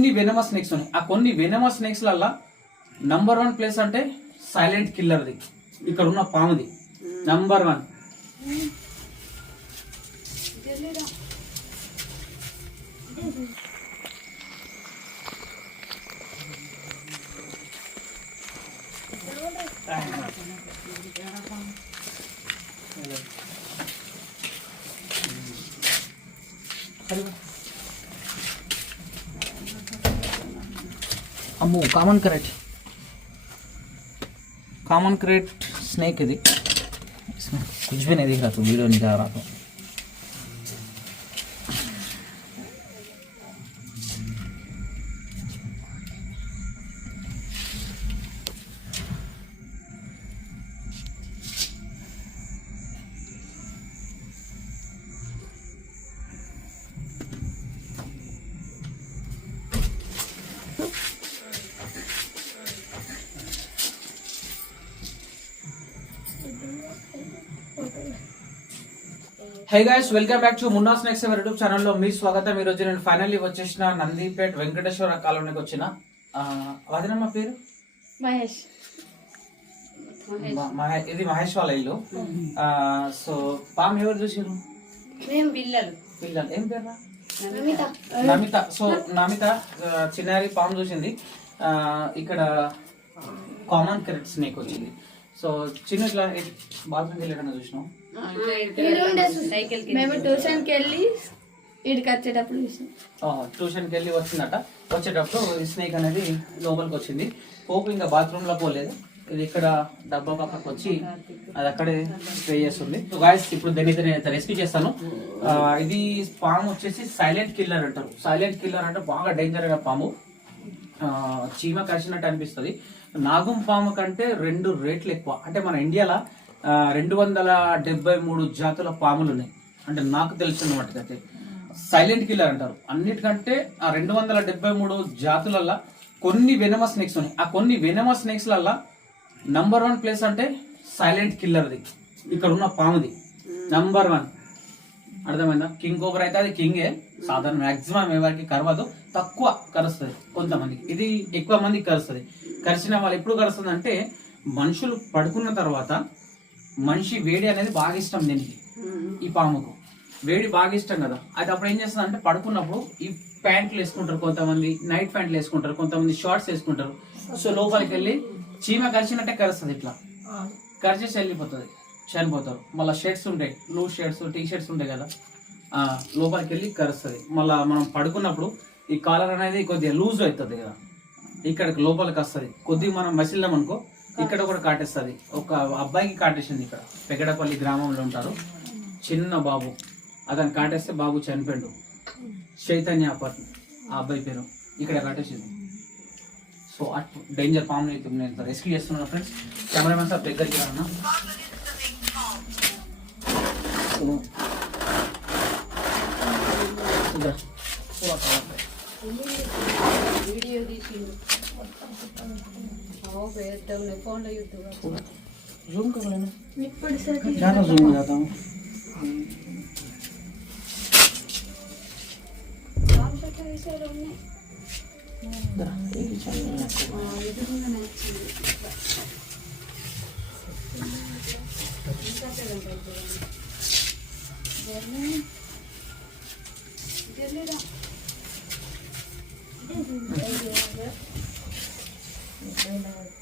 కొన్ని venomous snakes ఉన్నాయి. ఆ కొన్ని వెనమస్ స్నేక్స్ లల్లా నంబర్ వన్ ప్లేస్ అంటే సైలెంట్ కిల్లర్ది ఇక్కడ ఉన్న పాముది. నంబర్ వన్ अम्मो काम క్రెట్ कामन क्रेट स्नेक दिख इसमें कुछ भी नहीं दिख रहा तो वीडियो नहीं जा रहा तो hi guys welcome back to Munna snacks YouTube ఛానల్లో మీ స్వాగతం. ఈ రోజు నేను ఫైనల్లీ వచ్చేసిన నందిపేట్ వెంకటేశ్వర కాలనీకి వచ్చిన. వదినమ్మ పేరు? మహేష్. ఇది మహేష్ వాళ్ళ ఇల్లు. సో పాము ఎవరు చూసారు మేము పిల్లలు. పిల్లలు. ఏం పేరు నమిత. సో నమిత చిన్నారి పాము చూసింది. ఇక్కడ కామన్ క్రెట్ స్నేక్ వచ్చింది. సో చిన్న ఇట్లా బాత్రూమ్కి వెళ్ళాడని చూసినాం సైకిల్ మేము ట్యూషన్కి వెళ్ళి ఇక్కడికి వచ్చేటప్పుడు చూసాం ట్యూషన్కి వెళ్ళి వచ్చిందట. వచ్చేటప్పుడు స్నేక్ అనేది లోపలికి వచ్చింది పోపు ఇంకా బాత్రూంలో పోలేదు. ఇది ఇక్కడ డబ్బా పక్కకు వచ్చి అది అక్కడే స్ప్రే చేస్తుంది. సో గాయస్ ఇప్పుడు అయితే నేను రెస్క్యూ చేస్తాను. ఇది పాము వచ్చేసి సైలెంట్ కిల్లర్ అంటారు. సైలెంట్ కిల్లర్ అంటే బాగా డేంజర్ అయిన పాము. ఆ, చీమ కరిచినట్టు అనిపిస్తుంది. నాగం పాము కంటే రెండు రేట్లు ఎక్కువ. అంటే మన ఇండియాలో రెండు వందల డెబ్బై మూడు జాతుల పాములు ఉన్నాయి అంటే నాకు తెలిసిన వాటికైతే. సైలెంట్ కిల్లర్ అంటారు. అన్నిటికంటే ఆ రెండు వందల డెబ్బై మూడు జాతులల్లో కొన్ని వెనమ స్నేక్స్ ఉన్నాయి. ఆ కొన్ని వెనమ స్నేక్స్లల్లో నంబర్ వన్ ప్లేస్ అంటే సైలెంట్ కిల్లర్ది ఇక్కడ ఉన్న పాముది. నంబర్ వన్ అర్థమైందా? కింగ్ కోబ్రా అయితే అది కింగే సాధారణ మాక్సిమం ఎవరికి కరవదు. తక్కువ కరుస్తుంది కొంతమందికి. ఇది ఎక్కువ మందికి కరుస్తుంది. కరిచిన వాళ్ళు ఎప్పుడు కరుస్తుంది అంటే మనుషులు పడుకున్న తర్వాత మనిషి వేడి అనేది బాగా ఇష్టం దీనికి. ఈ పాముకు. వేడి బాగా ఇష్టం కదా. అది అప్పుడు ఏం చేస్తుంది అంటే పడుకున్నప్పుడు ఈ ప్యాంట్లు వేసుకుంటారు కొంతమంది నైట్ ప్యాంట్లు వేసుకుంటారు కొంతమంది షార్ట్స్ వేసుకుంటారు. సో లోపలికి వెళ్ళి చీమ కరిచినట్టే కరుస్తుంది ఇట్లా. కరిచేసి వెళ్ళిపోతుంది. చనిపోతారు. మళ్ళీ షర్ట్స్ ఉంటాయి. లూజ్ షర్ట్స్ టీ షర్ట్స్ ఉంటాయి కదా. లోపలికి వెళ్ళి కరుస్తుంది. మళ్ళీ మనం పడుకున్నప్పుడు ఈ కాలర్ అనేది కొద్దిగా లూజ్ అవుతుంది కదా. ఇక్కడికి లోపలికి వస్తుంది. కొద్దిగా మనం మసిలినాం అనుకో ఇక్కడ కూడా కాటేస్తుంది. ఒక అబ్బాయికి కాటేసింది ఇక్కడ. పెగడపల్లి గ్రామంలో ఉంటారు. చిన్న బాబు. అతను కాటేస్తే బాబు చనిపోయాడు. చైతన్య అపార్ట్మెంట్ ఆ అబ్బాయి పేరు. ఇక్కడ కాటేసింది. సో అట్ డేంజర్ పామ్ అయితే నేను రెస్క్యూ చేస్తున్నాను ఫ్రెండ్స్. కెమెరామెన్ సార్ దగ్గరికి రానా? వీడియో తీసిండు. जूम कर लेना ज़्यादा जूम हो जाता हूँ गिर लेगा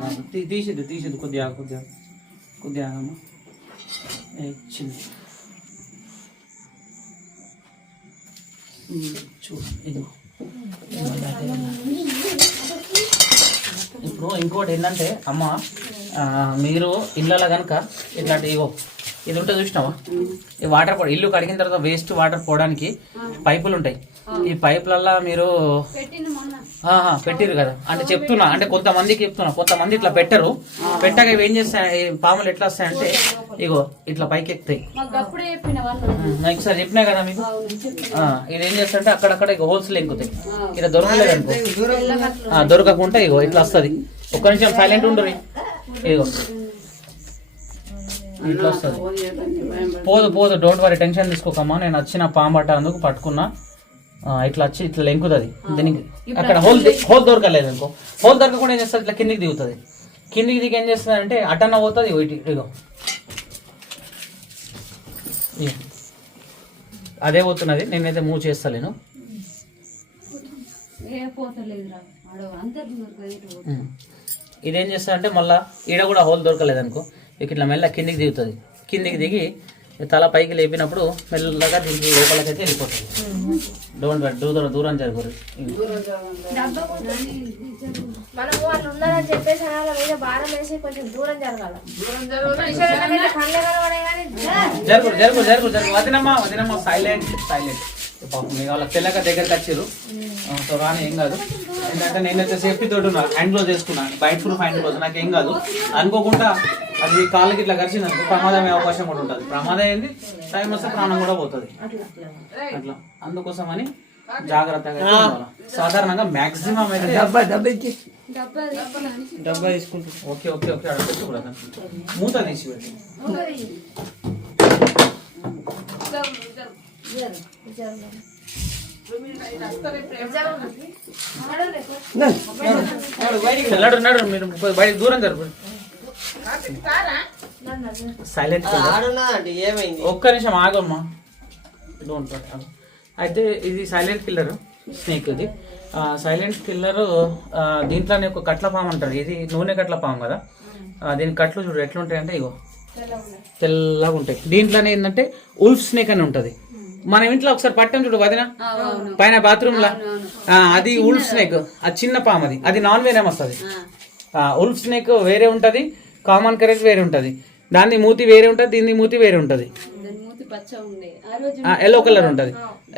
భయం తీసేది కొద్దిగా కొద్దిగా కొద్దిగా చూడు ఇప్పుడు ఇంకోటి ఏంటంటే అమ్మ మీరు ఇళ్ళలో కనుక ఇట్లాంటి ఇగో ఇది ఉంటుంది చూసినావా? ఈ వాటర్ పో ఇల్లు కడిగిన తర్వాత వేస్ట్ వాటర్ పోవడానికి పైపులు ఉంటాయి. ఈ పైపులల్లా మీరు పెట్టిరు కదా. అంటే చెప్తున్నా అంటే కొంతమందికి చెప్తున్నా కొంతమంది ఇట్లా పెట్టరు. పెట్టక ఇవి ఏం చేస్తాయి పాములు ఎట్లా వస్తాయంటే ఇగో ఇట్లా పైకి ఎక్కుతాయి ఒకసారి చెప్పినా కదా మీకు? ఇది ఏం చేస్తారంటే అక్కడక్కడ ఇక హోల్స్ ఎక్కుతాయి. ఇలా దొరకలేదు అనుకో. దొరకకుండా ఇగో ఇట్లా వస్తుంది. ఒక్క నిమిషం సైలెంట్ ఉండరు ఇగో. ఇట్లా వస్తుంది. పోదు పోదు డోంట్ వరీ టెన్షన్ తీసుకోకమ్మా. నేను వచ్చిన పాంబట అందుకు పట్టుకున్నా. ఇట్లా వచ్చి ఇట్లా లెంకుతుంది. దీనికి అక్కడ హోల్ హోల్ దొరకలేదు అనుకో హోల్ దొరకకుండా ఏం చేస్తుంది? ఇట్లా కిందికి దిగుతుంది. కిందికి దిగి ఏం చేస్తుంది అంటే అటన్న పోతుంది ఇటు ఇగో. అదే పోతున్నది నేనైతే మూవ్ చేస్తలేను. ఇదేం చేస్తా అంటే మళ్ళా ఈడ కూడా హోల్ దొరకలేదు అనుకో ఇక ఇట్లా మెల్ల కిందికి దిగుతుంది. కిందికి దిగి తల పైకి లేపినప్పుడు మెల్లగా దీనికి లోపలికైతే వెళ్ళిపోతుంది డోంట్ వరీ దూరం దూరం జరుగురు మనము వాళ్ళు ఉన్నారని చెప్పేసి వాళ్ళ మీద భారం వేసి కొంచెం దూరం జరగాల. కళ్ళే కనబడే కానీ జరుగు జరుగు జరుగు జరుగు. వదినమ్మా వదినమ్మా సైలెంట్ సైలెంట్ పాపం వాళ్ళ దగ్గరికి వచ్చారు సో రాని ఏం కాదు. ఎందుకంటే నేనైతే సేఫ్టీ తోటి ఉన్నా హ్యాండ్ గ్లోవ్ చేసుకున్నాను బయట ప్రూఫ్ హ్యాండ్ గ్లోవ్ నాకు ఏం కాదు. అనుకోకుండా అది కాళ్ళకి ఇట్లా కరిచింది అనుకో ప్రమాదం అయ్యే అవకాశం కూడా ఉంటుంది. ప్రమాదం అయింది టైం వస్తే ప్రాణం కూడా పోతుంది. అట్లా. అందుకోసం అని జాగ్రత్తగా. సాధారణంగా మాక్సిమం అయితే డబ్బా డబ్బా ఇచ్చి. డబ్బా తీసుకుంటా ఓకే ఓకే ఓకే అక్కడ పెట్టు కూడా మూత తీసి పెట్టి. మీరు బయట దూరం జరుపు సైలెంట్ ఆడున్నా అంటే ఏమైంది? ఒక్క నిమిషం ఆగమ్మా. డోంట్ అయితే ఇది సైలెంట్ కిల్లర్ స్నేక్ ఇది. సైలెంట్ కిల్లర్ దీంట్లోనే ఒక కట్ల పాము అంటారు. ఇది నూనె కట్ల పాము కదా? దీని కట్లు చూడు ఎట్లుంటాయి అంటే ఇగో. తెల్లగా ఉంటాయి. దీంట్లోనే ఏంటంటే ఉల్ఫ్ స్నేక్ అని ఉంటది. మన ఇంట్లో ఒకసారి పట్టాం చూడు వదిన? పైన బాత్రూమ్ లా? ఆ, అది ఉల్ఫ్ స్నేక్. అది చిన్న పాము అది. అది నాన్ వేరే వస్తుంది ఉల్ఫ్ స్నేక్ వేరే ఉంటది. కామన్ కరెక్ట్ వేరే ఉంటది. దాని మూతి వేరే ఉంటది దీని మూతి వేరే ఉంటది. దాని మూతి పచ్చ ఉండే. ఆ రోజు ఎల్లో కలర్ ఉంటది.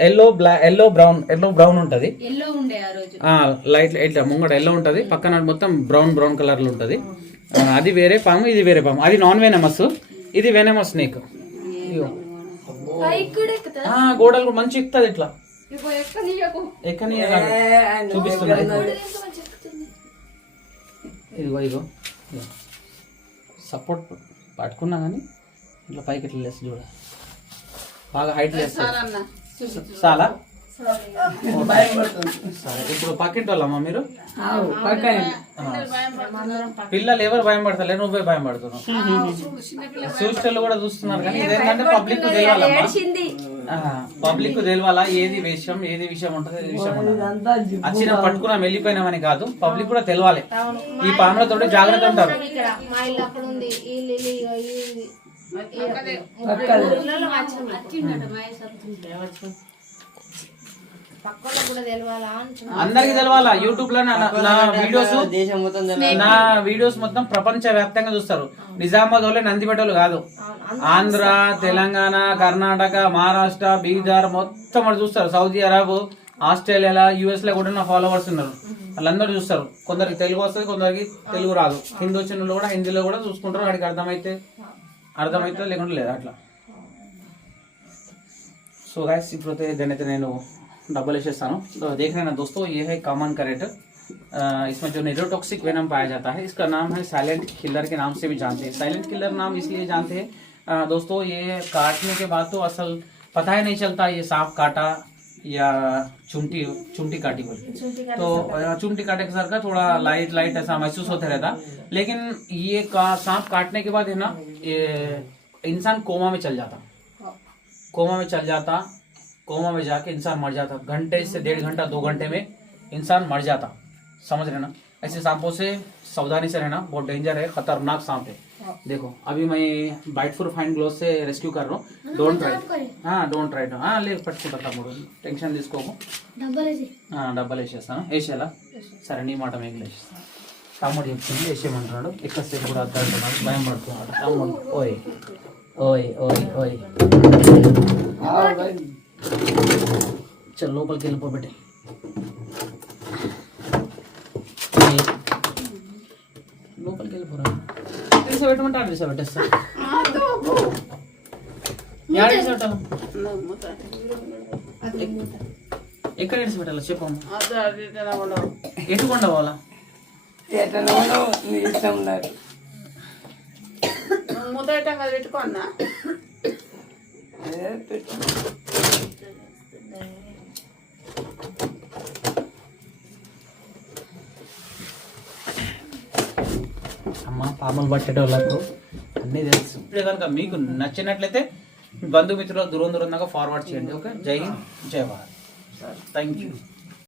ఎల్లో బ్లా ఎల్లో బ్రౌన్ ఎల్లో బ్రౌన్ ఉంటది. లైట్ ఇట్లా ముంగడ ఎల్లో ఉంటది. పక్కన మొత్తం బ్రౌన్ బ్రౌన్ కలర్లో ఉంటది. అది వేరే పాము ఇది వేరే పాము. అది నాన్ వెనమస్ ఇది వెనమస్ స్నేక్ ఆ గోడలు కూడా మంచి ఎక్కుతుంది ఇట్లా. నీకు ఎక్కని చూపిస్తున్నా. ఇదిగో ఇదిగో. సపోర్ట్ పట్టుకున్నా కానీ ఇట్లా పైకి ఇట్లా లేసి చూడ. బాగా హైట్ అన్న చాలా ఇప్పుడు పక్కింటి వాళ్ళమ్మా మీరు. పిల్లలు ఎవరు భయం పడతారు నువ్వే భయం పడుతున్నావు. చూసేళ్ళు కూడా చూస్తున్నారు కానీ ఇదేంటంటే పబ్లిక్ తెలియాలమ్మా పబ్లిక్ తెలియాలా ఏది విషయం ఏది విషయం ఉంటుంది ఏది విషయం ఉండదు. వచ్చిన పట్టుకున్నా వెళ్ళిపోయినామని కాదు పబ్లిక్ కూడా తెలవాలి. ఈ పాములతో జాగ్రత్త ఉంటారు. ఇక్కడ మా ఇల్లు అక్కడ అందరికి తెలవాలా? యూట్యూబ్లో నా వీడియోస్ నా వీడియోస్ మొత్తం ప్రపంచ వ్యాప్తంగా చూస్తారు. నిజామాబాద్ వాళ్ళే నందిపేటలు కాదు. ఆంధ్ర తెలంగాణ కర్ణాటక మహారాష్ట్ర బీహార్ మొత్తం వాళ్ళు చూస్తారు. సౌదీ అరబ్ ఆస్ట్రేలియాలో యూఎస్లో కూడా నా ఫాలోవర్స్ ఉన్నారు. వాళ్ళందరూ చూస్తారు. కొందరికి తెలుగు వస్తుంది కొందరికి తెలుగు రాదు. హిందూ చిన్న కూడా హిందీలో కూడా చూసుకుంటారు. వాడికి అర్థమైతే అర్థమైతే లేకుండా లేదు అట్లా. సో గాయస్ ఇప్పుడైతే దాని అయితే నేను डबल एशेसानो तो देख लेना दोस्तों ये है कॉमन करेट इसमें जो नेरोटॉक्सिक वेनम पाया जाता है इसका नाम है साइलेंट किलर के नाम से भी जानते हैं। साइलेंट किलर नाम इसलिए जानते हैं दोस्तों ये काटने के बाद तो असल पता ही नहीं चलता ये सांप काटा या चुंटी चुंटी काटी बोल। तो चुंटी काटे के सर का थोड़ा लाइट लाइट ऐसा महसूस होता रहता। लेकिन ये का सांप काटने के बाद है ना ये इंसान कोमा में चल जाता। कोमा में चल जाता कोमा में जाके इंसान मर जाता घंटे से डेढ़ घंटा दो घंटे में इंसान मर जाता समझ रहे ना ऐसे सांपों से सावधानी से रहना बहुत डेंजर है खतरनाक सांप है देखो अभी मैं बाइट फुर फाइन ग्लोव से रेस्क्यू कर रहा हूँ डोंट ट्राई हाँ डोंट ट्राई हाँ ले పట్టుకుంటా తమ్ముడు టెన్షన్ తీసుకోకు డబ్బులేసి ఆ, డబ్బాలు వేసేస్తాను వేసేలా సరే నీ మాట మీకు వేసేస్తాను తమ్ముడు చెప్తుంది వేసేయమంటున్నాడు ఎక్కువసేపు కూడా అద్దంటున్నాడు భయం పడుతున్నాడు తమ్ముడు ఓయ్ ఓయ్ ఓయ్ ఓయ్ చల్ లోపలికి వెళ్ళిపోబెట్టి లోపలికి వెళ్ళిపోరా తీసి పెట్టమంటే ఆడ ఎక్కడ తీసి పెట్టాలి చెప్పమ్మ ఎటు కొండ పోవాలా ముద్దటంగా పెట్టుకున్నా అమ్మ పాములు పట్టేటోళ్ళకు అన్నీ తెలుసు. ఇప్పుడే కనుక మీకు నచ్చినట్లయితే మీ బంధుమిత్రులు దూరం దూరం దాకా ఫార్వర్డ్ చేయండి ఓకే? జై హింద్ జై భారత్. Thank you